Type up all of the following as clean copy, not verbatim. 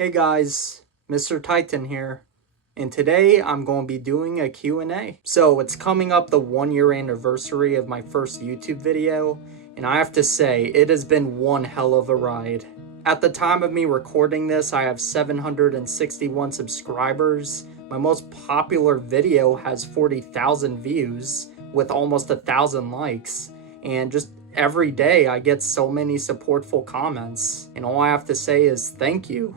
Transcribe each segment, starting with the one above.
Hey guys, Mr. Tyten here, and today I'm going to be doing a Q&A. So it's coming up the 1-year anniversary of my first YouTube video, and I have to say, it has been one hell of a ride. At the time of me recording this, I have 761 subscribers. My most popular video has 40,000 views with almost 1,000 likes, and just every day I get so many supportful comments, and all I have to say is thank you.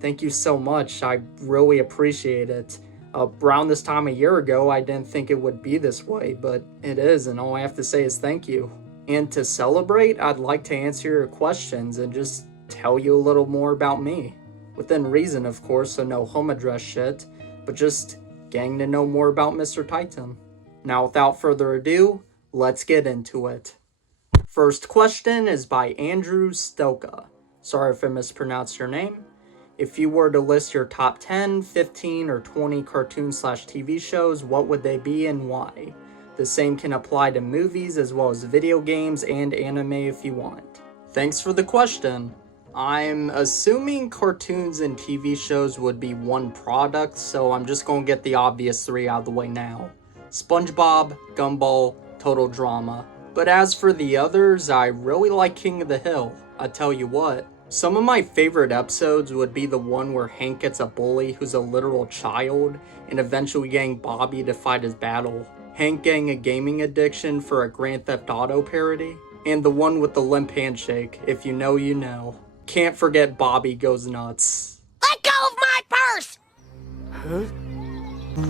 Thank you so much. I really appreciate it. Around this time a year ago, I didn't think it would be this way, but it is, and all I have to say is thank you. And to celebrate, I'd like to answer your questions and just tell you a little more about me. Within reason, of course, so no home address shit, but just getting to know more about Mr. Tyten. Now, without further ado, let's get into it. First question is by Andrew Stelka. Sorry if I mispronounced your name. If you were to list your top 10, 15, or 20 cartoon/TV shows, what would they be and why? The same can apply to movies as well as video games and anime if you want. Thanks for the question. I'm assuming cartoons and TV shows would be one product, so I'm just gonna get the obvious 3 out of the way now. SpongeBob, Gumball, Total Drama. But as for the others, I really like King of the Hill. I tell you what. Some of my favorite episodes would be the one where Hank gets a bully who's a literal child and eventually getting Bobby to fight his battle, Hank getting a gaming addiction for a Grand Theft Auto parody, and the one with the limp handshake, if you know you know. Can't forget Bobby Goes Nuts. Let go of my purse! Huh?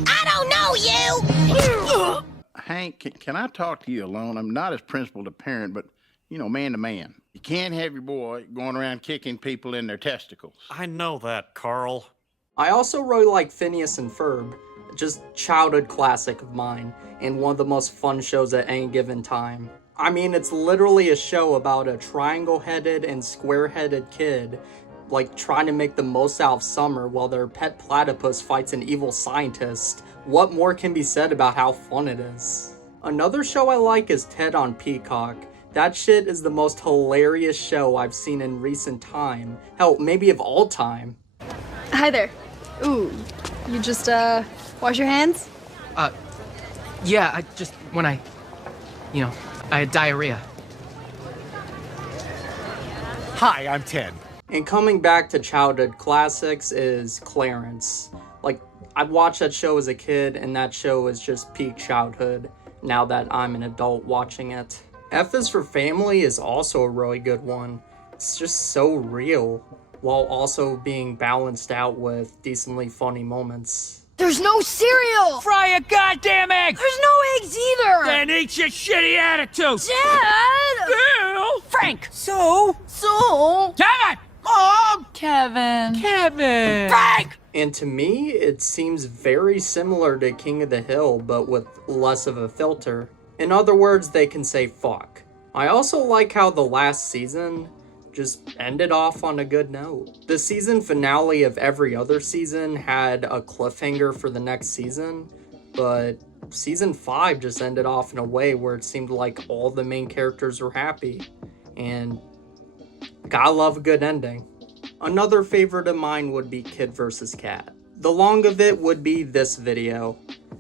I don't know you! Hank, can I talk to you alone? I'm not as principal to parent, but, man to man. You can't have your boy going around kicking people in their testicles. I know that, Carl. I also really like Phineas and Ferb, just childhood classic of mine, and one of the most fun shows at any given time. I mean, it's literally a show about a triangle-headed and square-headed kid, trying to make the most out of summer while their pet platypus fights an evil scientist. What more can be said about how fun it is? Another show I like is Ted on Peacock. That shit is the most hilarious show I've seen in recent time. Hell, maybe of all time. Hi there. Ooh, you just, wash your hands? Yeah, I just, when I had diarrhea. Hi, I'm Ted. And coming back to childhood classics is Clarence. I watched that show as a kid, and that show is just peak childhood now that I'm an adult watching it. F is for Family is also a really good one. It's just so real, while also being balanced out with decently funny moments. There's no cereal! Fry a goddamn egg! There's no eggs either! Then eat your shitty attitude! Dad! Ew! Frank! So? Kevin! Mom! Kevin. Frank! And to me, it seems very similar to King of the Hill, but with less of a filter. In other words, they can say fuck. I also like how the last season just ended off on a good note. The season finale of every other season had a cliffhanger for the next season, but season 5 just ended off in a way where it seemed like all the main characters were happy, and gotta love a good ending. Another favorite of mine would be Kid vs. Kat. The long of it would be this video.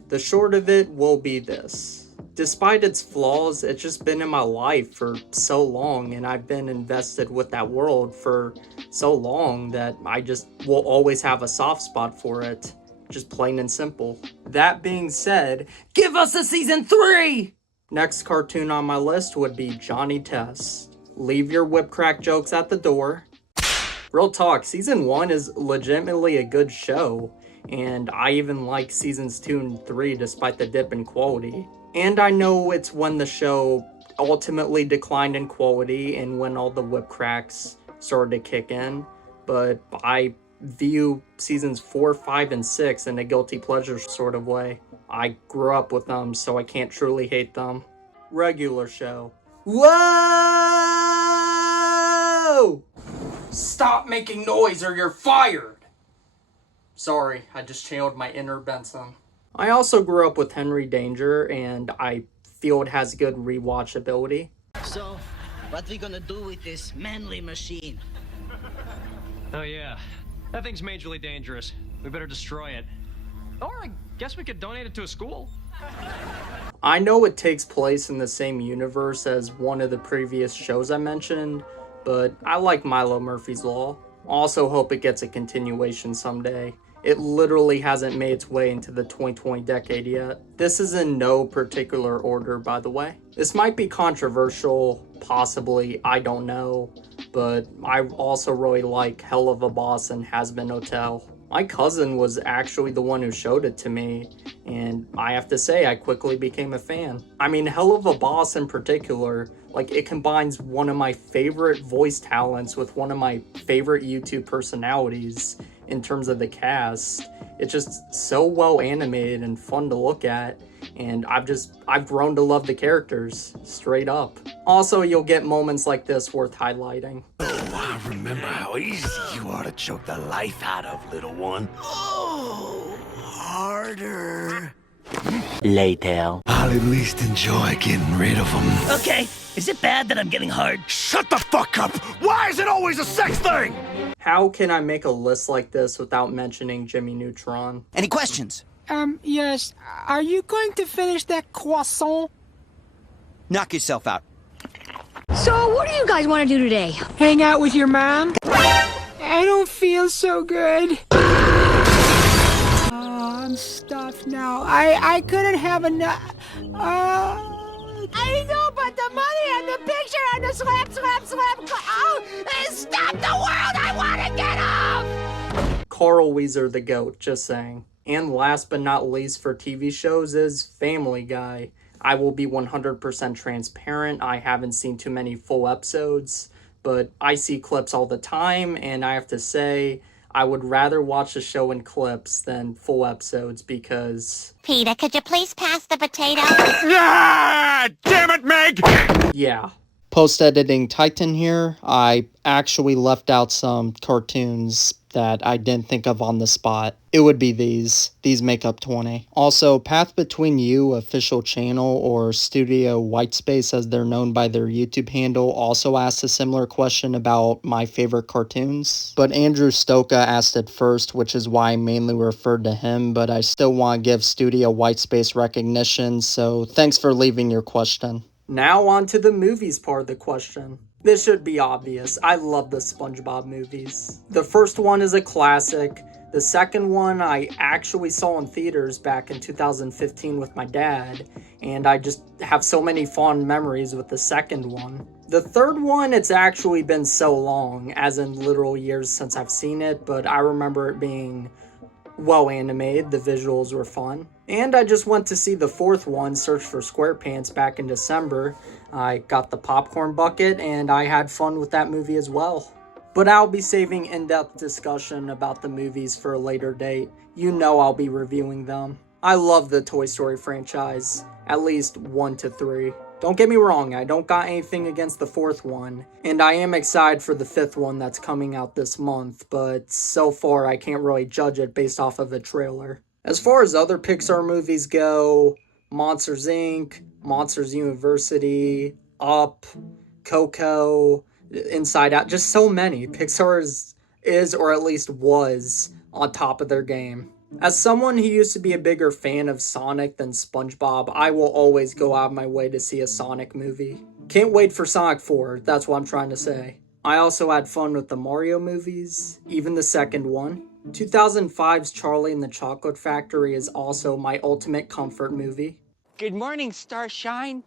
The short of it will be this. Despite its flaws, it's just been in my life for so long, and I've been invested with that world for so long that I just will always have a soft spot for it. Just plain and simple. That being said, give us a season 3! Next cartoon on my list would be Johnny Test. Leave your whip crack jokes at the door. Real talk, season 1 is legitimately a good show, and I even like seasons 2 and 3 despite the dip in quality. And I know it's when the show ultimately declined in quality and when all the whip cracks started to kick in, but I view seasons 4, 5, and 6 in a guilty pleasure sort of way. I grew up with them, so I can't truly hate them. Regular show. Whoa! Stop making noise or you're fired! Sorry, I just channeled my inner Benson. I also grew up with Henry Danger, and I feel it has good rewatchability. So, what we gonna do with this manly machine? Oh yeah, That thing's majorly dangerous. We better destroy it. Or I guess we could donate it to a school. I know it takes place in the same universe as one of the previous shows I mentioned, but I like Milo Murphy's Law. Also hope it gets a continuation someday. It literally hasn't made its way into the 2020 decade yet. This is in no particular order, by the way. This might be controversial, possibly, I don't know, but I also really like Hell of a Boss and Has Been Hotel. My cousin was actually the one who showed it to me, and I have to say I quickly became a fan. I mean, Hell of a Boss in particular, like, it combines one of my favorite voice talents with one of my favorite YouTube personalities in terms of the cast. It's just so well animated and fun to look at, and I've grown to love the characters, straight up. Also, you'll get moments like this worth highlighting. I remember how easy you are to choke the life out of, little one. Oh, harder. Later. I'll at least enjoy getting rid of them. Okay, is it bad that I'm getting hard? Shut the fuck up! Why is it always a sex thing? How can I make a list like this without mentioning Jimmy Neutron? Any questions? Yes. Are you going to finish that croissant? Knock yourself out. So, what do you guys want to do today? Hang out with your mom? I don't feel so good. I'm stuffed now. I couldn't have enough. I know, but the money and the picture and the slap. Oh, stop the world! I want to get off! Carl Weezer the GOAT, just saying. And last but not least for TV shows is Family Guy. I will be 100% transparent. I haven't seen too many full episodes, but I see clips all the time, and I have to say, I would rather watch the show in clips than full episodes because... Peter, could you please pass the potato? Ah, damn it, Meg! Yeah. Post-editing Tyten here. I actually left out some cartoons that I didn't think of on the spot. It would be these. These make up 20. Also, Path Between You official channel, or Studio Whitespace as they're known by their YouTube handle, also asked a similar question about my favorite cartoons. But Andrew Stoka asked it first, which is why I mainly referred to him, but I still want to give Studio Whitespace recognition, so thanks for leaving your question. Now on to the movies part of the question. This should be obvious. I love the SpongeBob movies. The first one is a classic. The second one I actually saw in theaters back in 2015 with my dad, and I just have so many fond memories with the second one. The third one, it's actually been so long, as in literal years since I've seen it, but I remember it being well animated, the visuals were fun. And I just went to see the fourth one, Search for SquarePants, back in December. I got the popcorn bucket, and I had fun with that movie as well. But I'll be saving in-depth discussion about the movies for a later date. You know I'll be reviewing them. I love the Toy Story franchise, at least 1 to 3. Don't get me wrong, I don't got anything against the fourth one, and I am excited for the fifth one that's coming out this month, but so far I can't really judge it based off of the trailer. As far as other Pixar movies go, Monsters Inc., Monsters University, Up, Coco, Inside Out, just so many. Pixar is or at least was on top of their game. As someone who used to be a bigger fan of Sonic than SpongeBob, I will always go out of my way to see a Sonic movie. Can't wait for Sonic 4, that's what I'm trying to say. I also had fun with the Mario movies, even the second one. 2005's Charlie and the Chocolate Factory is also my ultimate comfort movie. Good morning, Starshine.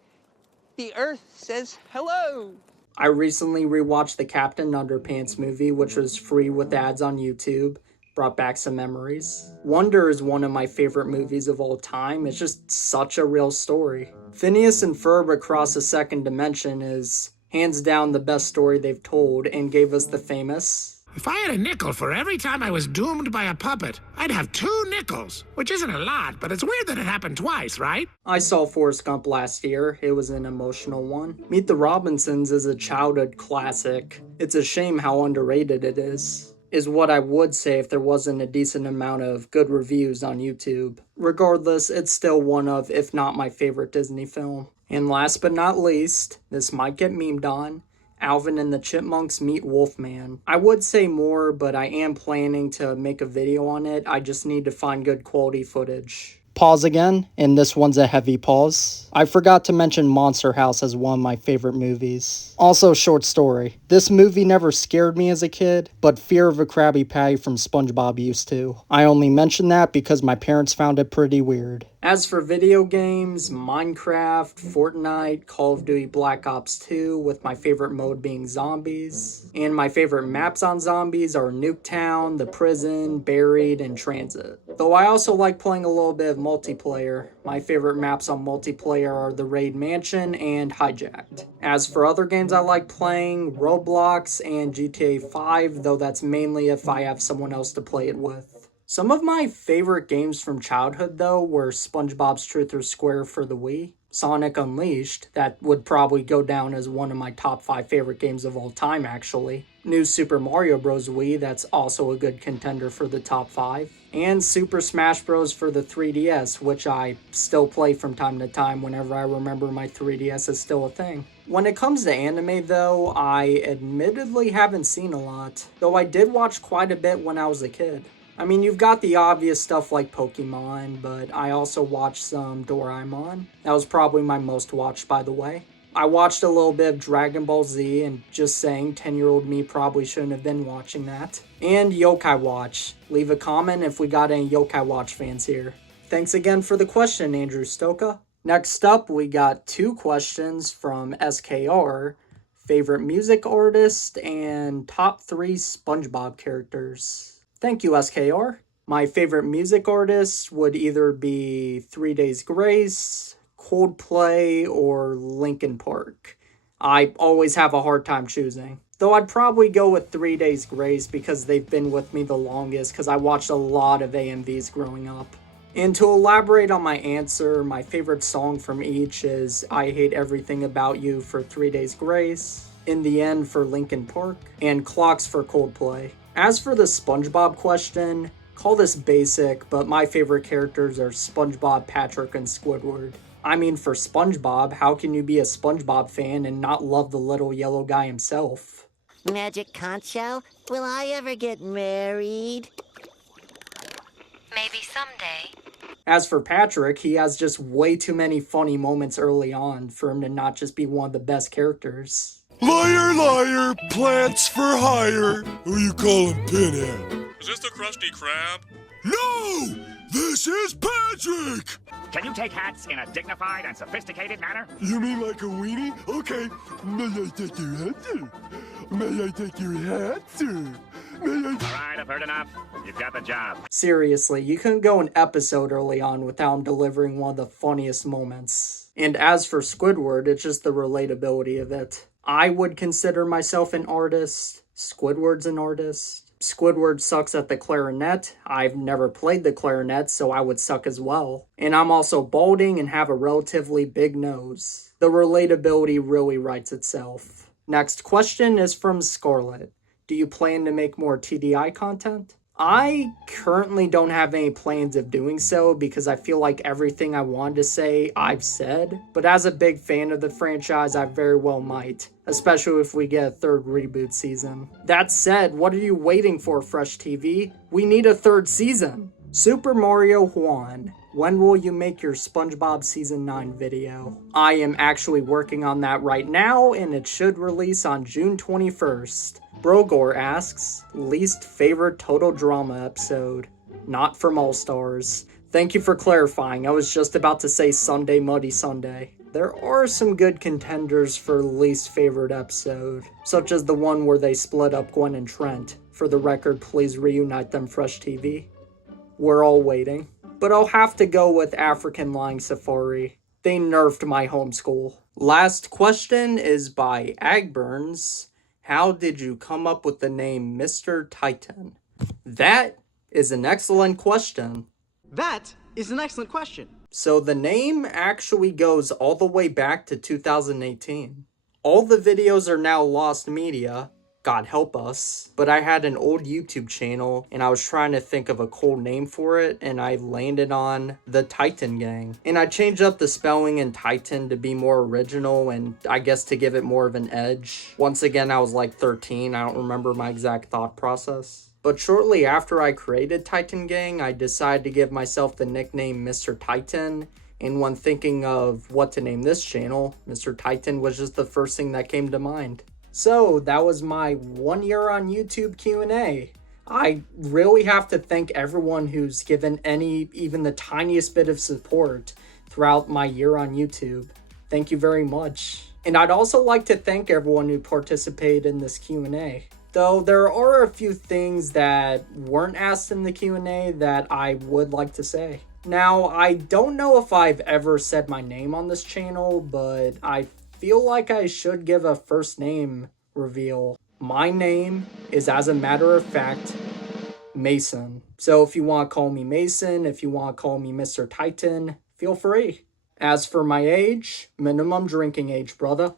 The Earth says hello. I recently rewatched the Captain Underpants movie, which was free with ads on YouTube. Brought back some memories. Wonder is one of my favorite movies of all time. It's just such a real story. Phineas and Ferb Across the Second Dimension is hands down the best story they've told, and gave us the famous... If I had a nickel for every time I was doomed by a puppet, I'd have 2 nickels, which isn't a lot, but it's weird that it happened twice, right? I saw Forrest Gump last year. It was an emotional one. Meet the Robinsons is a childhood classic. It's a shame how underrated it is what I would say if there wasn't a decent amount of good reviews on YouTube. Regardless, it's still one of, if not my favorite Disney film. And last but not least, this might get memed on, Alvin and the Chipmunks Meet Wolfman. I would say more, but I am planning to make a video on it. I just need to find good quality footage. Pause again, and this one's a heavy pause. I forgot to mention Monster House as one of my favorite movies. Also, short story. This movie never scared me as a kid, but Fear of a Krabby Patty from SpongeBob used to. I only mention that because my parents found it pretty weird. As for video games, Minecraft, Fortnite, Call of Duty Black Ops 2, with my favorite mode being zombies. And my favorite maps on zombies are Nuketown, The Prison, Buried, and Transit. Though I also like playing a little bit of multiplayer. My favorite maps on multiplayer are The Raid Mansion and Hijacked. As for other games I like playing, Roblox and GTA 5, though that's mainly if I have someone else to play it with. Some of my favorite games from childhood, though, were SpongeBob's Truth or Square for the Wii, Sonic Unleashed, that would probably go down as one of my top 5 favorite games of all time, actually. New Super Mario Bros. Wii, that's also a good contender for the top 5. And Super Smash Bros. For the 3DS, which I still play from time to time whenever I remember my 3DS is still a thing. When it comes to anime, though, I admittedly haven't seen a lot, though I did watch quite a bit when I was a kid. I mean, you've got the obvious stuff like Pokemon, but I also watched some Doraemon. That was probably my most watched, by the way. I watched a little bit of Dragon Ball Z, and just saying, 10-year-old me probably shouldn't have been watching that. And Yokai Watch. Leave a comment if we got any Yokai Watch fans here. Thanks again for the question, Andrew Stoka. Next up, we got 2 questions from SKR. Favorite music artist and top 3 SpongeBob characters. Thank you, SKR. My favorite music artist would either be 3 Days Grace, Coldplay, or Linkin Park. I always have a hard time choosing. Though I'd probably go with 3 Days Grace because they've been with me the longest because I watched a lot of AMVs growing up. And to elaborate on my answer, my favorite song from each is I Hate Everything About You for 3 Days Grace, In the End for Linkin Park, and Clocks for Coldplay. As for the SpongeBob question, call this basic, but my favorite characters are SpongeBob, Patrick, and Squidward. I mean, for SpongeBob, how can you be a SpongeBob fan and not love the little yellow guy himself? Magic conch shell? Will I ever get married? Maybe someday. As for Patrick, he has just way too many funny moments early on for him to not just be one of the best characters. Liar, liar, plants for hire. Who you calling Pinhead? Is this the Krusty Krab? No! This is Patrick! Can you take hats in a dignified and sophisticated manner? You mean like a weenie? Okay. May I take your hat, sir? May I take your hat, sir? All right, I've heard enough. You've got the job. Seriously, you couldn't go an episode early on without him delivering one of the funniest moments. And as for Squidward, it's just the relatability of it. I would consider myself an artist. Squidward's an artist. Squidward sucks at the clarinet. I've never played the clarinet, so I would suck as well. And I'm also balding and have a relatively big nose. The relatability really writes itself. Next question is from Scarlett. Do you plan to make more TDI content? I currently don't have any plans of doing so because I feel like everything I wanted to say, I've said. But as a big fan of the franchise, I very well might, especially if we get a 3rd reboot season. That said, what are you waiting for, Fresh TV? We need a 3rd season. Super Mario Juan. When will you make your SpongeBob Season 9 video? I am actually working on that right now, and it should release on June 21st. Brogor asks, least favorite Total Drama episode? Not from All Stars. Thank you for clarifying. I was just about to say Sunday Muddy Sunday. There are some good contenders for least favorite episode, such as the one where they split up Gwen and Trent. For the record, please reunite them, Fresh TV. We're all waiting. But I'll have to go with African Lying Safari. They nerfed my homeschool. Last question is by Agburns. How did you come up with the name Mr. Tyten? That is an excellent question. That is an excellent question. So the name actually goes all the way back to 2018. All the videos are now lost media, God help us. But I had an old YouTube channel and I was trying to think of a cool name for it, and I landed on the Tyten Gang. And I changed up the spelling in Tyten to be more original and I guess to give it more of an edge. Once again, I was like 13. I don't remember my exact thought process. But shortly after I created Tyten Gang, I decided to give myself the nickname Mr. Tyten. And when thinking of what to name this channel, Mr. Tyten was just the first thing that came to mind. So that was my 1 year on YouTube Q&A. I really have to thank everyone who's given even the tiniest bit of support throughout my year on YouTube. Thank you very much. And I'd also like to thank everyone who participated in this Q&A. Though there are a few things that weren't asked in the Q&A that I would like to say. Now, I don't know if I've ever said my name on this channel, but I feel like I should give a first name reveal. My name is, as a matter of fact, Mason. So if you want to call me Mason, if you want to call me Mr. Tyten, feel free. As for my age, minimum drinking age, brother.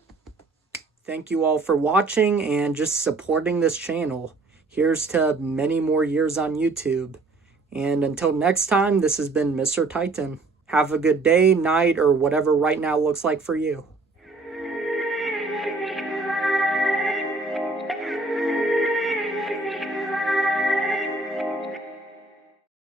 Thank you all for watching and just supporting this channel. Here's to many more years on YouTube. And until next time, this has been Mr. Tyten. Have a good day, night, or whatever right now looks like for you.